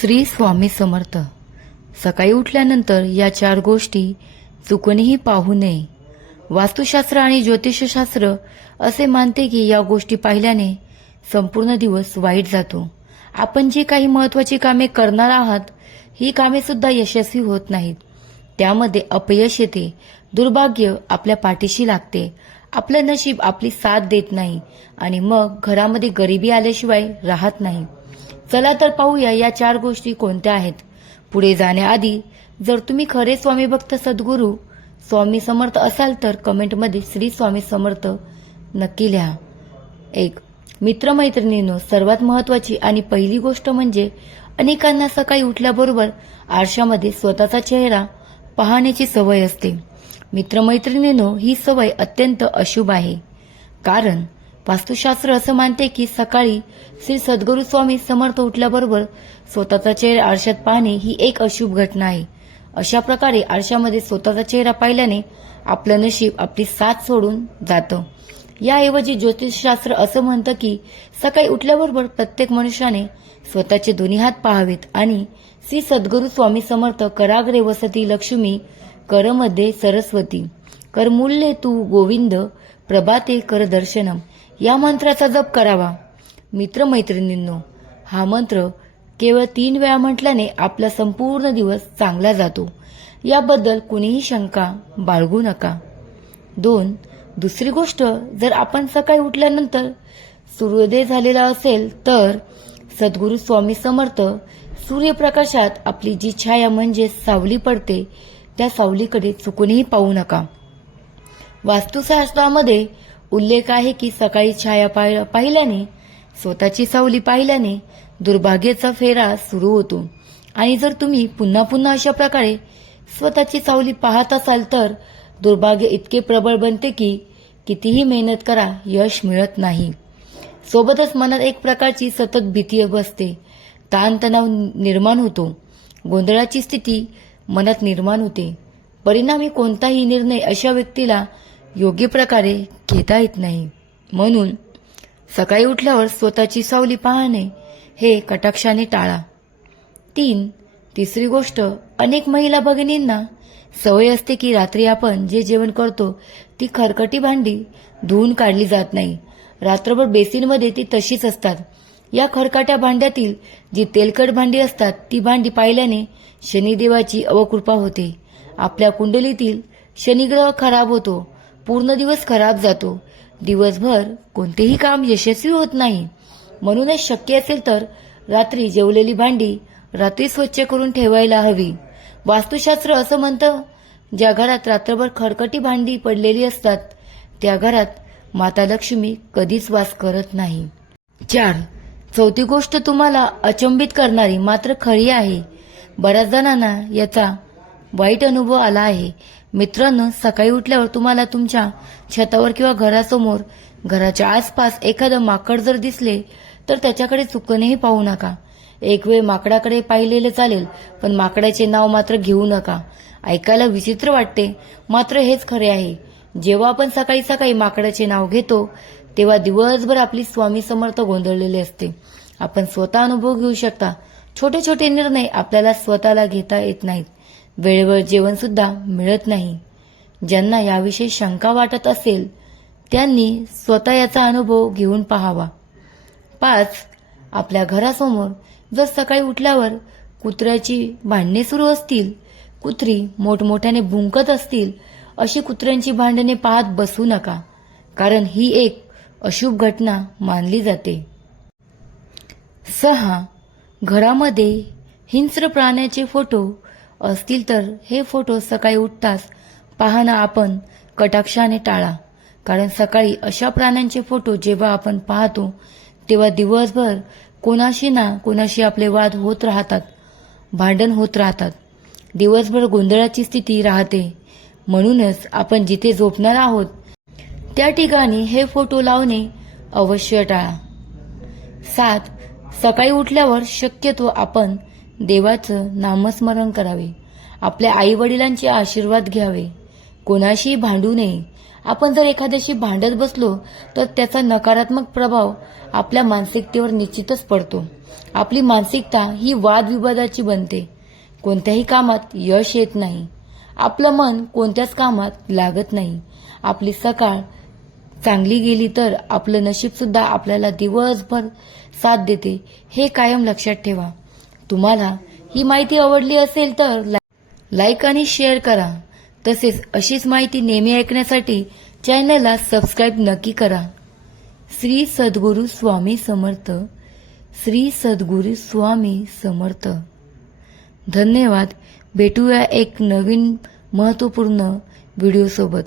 श्री स्वामी समर्थ. सकाळी उठल्यानंतर या चार गोष्टी चुकूनही पाहू नये. वास्तुशास्त्र आणि ज्योतिषशास्त्र असे मानते की या गोष्टी पाहिल्याने संपूर्ण दिवस वाईट जातो. आपण जी काही महत्वाची कामे करणार आहात ही कामे सुद्धा यशस्वी होत नाहीत. त्यामध्ये अपयश येते दुर्भाग्य आपल्या पाठीशी लागते. आपलं नशीब आपली साथ देत नाही आणि मग घरामध्ये गरिबी आल्याशिवाय राहत नाही. चला तर पाहूया या चार गोष्टी कोणत्या आहेत. पुढे जाण्याआधी जर तुम्ही खरे स्वामी भक्त सद्गुरू स्वामी समर्थ असाल तर कमेंटमध्ये श्री स्वामी समर्थ नक्की लिहा. एक मित्रमैत्रिणींनो सर्वात महत्वाची आणि पहिली गोष्ट म्हणजे अनेकांना सकाळी उठल्याबरोबर आरशामध्ये स्वतःचा चेहरा पाहण्याची सवय असते. मित्रमैत्रिणींनो ही सवय अत्यंत अशुभ आहे. कारण वास्तुशास्त्र असं मानते की सकाळी श्री सद्गुरू स्वामी समर्थ उठल्याबरोबर स्वतःचा चेहरा आरशात पाहणे ही एक अशुभ घटना आहे. अशा प्रकारे आरशामध्ये स्वतःचा चेहरा पाहिल्याने आपलं नशीब आपली साथ सोडून जातं. याऐवजी ज्योतिषशास्त्र असं म्हणतं की सकाळी उठल्याबरोबर प्रत्येक मनुष्याने स्वतःचे दोन्ही हात पाहावेत आणि श्री सद्गुरू स्वामी समर्थ कराग्रे वसती लक्ष्मी करमध्ये सरस्वती. करमूल्ये तू गोविंद प्रभाते कर दर्शनम. या मंत्राचा जप करावा. मित्रमैत्रिणींनो हा मंत्र केवळ तीन वेळा म्हटल्याने आपला संपूर्ण दिवस चांगला जातो. याबद्दल कुणीही शंका बाळगू नका. दोन दुसरी गोष्ट जर आपण सकाळी उठल्यानंतर सूर्योदय झालेला असेल तर सद्गुरू स्वामी समर्थ सूर्यप्रकाशात आपली जी छाया म्हणजे सावली पडते त्या सावलीकडे चुकूनही पाहू नका. वास्तुशास्त्रामध्ये उल्लेख आहे की सकाळी छाया पाहिल्याने स्वतःची सावली पाहिल्याने दुर्भाग्याचा फेरा सुरू होतो. आणि जर तुम्ही पुन्हा पुन्हा अशा प्रकारे स्वतःची सावली पाहत असाल तर दुर्भाग्य इतके प्रबळ बनते की कितीही मेहनत करा यश मिळत नाही. सोबतच मनात एक प्रकारची सतत भीती बसते. ताणतणाव निर्माण होतो. गोंधळाची स्थिती मनात निर्माण होते. परिणामी कोणताही निर्णय अशा व्यक्तीला योग्य प्रकारे घेता येत नाही. म्हणून सकाळी उठल्यावर स्वतःची सावली पाहणे हे कटाक्षाने टाळा. तीन तिसरी गोष्ट अनेक महिला भगिनींना सवय असते की रात्री आपण जे जेवण करतो ती खरकटी भांडी धुवून काढली जात नाही. रात्रभर बेसिनमध्ये ती तशीच असतात. या खरकाट्या भांड्यातील जी तेलकट भांडी असतात ती भांडी पाहिल्याने शनिदेवाची अवकृपा होते. आपल्या कुंडलीतील शनिग्रह खराब होतो. पूर्ण दिवस खराब जातो. दिवसभर कोणतेही काम यशस्वी होत नाही. म्हणूनच शक्य असेल तर रात्री जेवलेली भांडी रात्री स्वच्छ करून ठेवायला हवी. वास्तुशास्त्र असं म्हणतं ज्या घरात रात्रभर खडकटी भांडी पडलेली असतात त्या घरात माता लक्ष्मी कधीच वास करत नाही. चार चौथी गोष्ट तुम्हाला अचंबित करणारी मात्र खरी आहे. बऱ्याच जणांना याचा वाईट अनुभव आला आहे. मित्रांनो सकाळी उठल्यावर तुम्हाला तुमच्या छतावर किंवा घरासमोर घराच्या आसपास एखादं माकड जर दिसले तर त्याच्याकडे चुकूनही पाहू नका. एक वेळ माकडाकडे पाहिलेलं चालेल पण माकडाचे नाव मात्र घेऊ नका. ऐकायला विचित्र वाटते मात्र हेच खरे आहे. जेव्हा आपण सकाळी सकाळी माकडाचे नाव घेतो तेव्हा दिवसभर आपली स्वामी समर्थ गोंधळलेले असते. आपण स्वतः अनुभव घेऊ शकता. छोटे छोटे निर्णय आपल्याला स्वतःला घेता येत नाहीत. वेळेवर जेवणसुद्धा मिळत नाही. ज्यांना याविषयी शंका वाटत असेल त्यांनी स्वतः याचा अनुभव घेऊन पाहावा. पाच आपल्या घरासमोर जर सकाळी उठल्यावर कुत्र्याची भांडणे सुरू असतील कुत्री मोठमोठ्याने भुंकत असतील अशी कुत्र्यांची भांडणे पाहत बसू नका कारण ही एक अशुभ घटना मानली जाते. सहा घरामध्ये हिंस्र प्राण्याचे फोटो असतील तर हे फोटो सकाळी उठताच पाहणं आपण कटाक्षाने टाळा. कारण सकाळी अशा प्राण्यांचे फोटो जेव्हा आपण पाहतो तेव्हा दिवसभर कोणाशी ना कोणाशी आपले वाद होत राहतात भांडण होत राहतात. दिवसभर गोंधळाची स्थिती राहते. म्हणूनच आपण जिथे झोपणार आहोत त्या ठिकाणी हे फोटो लावणे अवश्य टाळा. सात सकाळी उठल्यावर शक्यतो आपण देवाचं नामस्मरण करावे. आपल्या आई वडिलांचे आशीर्वाद घ्यावे. कोणाशी भांडू नये. आपण जर एखाद्याशी भांडत बसलो तर त्याचा नकारात्मक प्रभाव आपल्या मानसिकतेवर निश्चितच पडतो. आपली मानसिकता ही वादविवादाची बनते. कोणत्याही कामात यश येत नाही. आपलं मन कोणत्याच कामात लागत नाही. आपली सकाळ चांगली गेली तर आपलं नशीब सुद्धा आपल्याला दिवसभर साथ देते. हे कायम लक्षात ठेवा. तुम्हाला ही माहिती आवडली असेल तर लाईक आणि शेअर करा. तसेच अशीच माहिती नेहमी ऐकण्यासाठी चॅनलला सबस्क्राईब नक्की करा. श्री सद्गुरू स्वामी समर्थ. श्री सद्गुरू स्वामी समर्थ. धन्यवाद. भेटूया एक नवीन महत्त्वपूर्ण व्हिडिओसोबत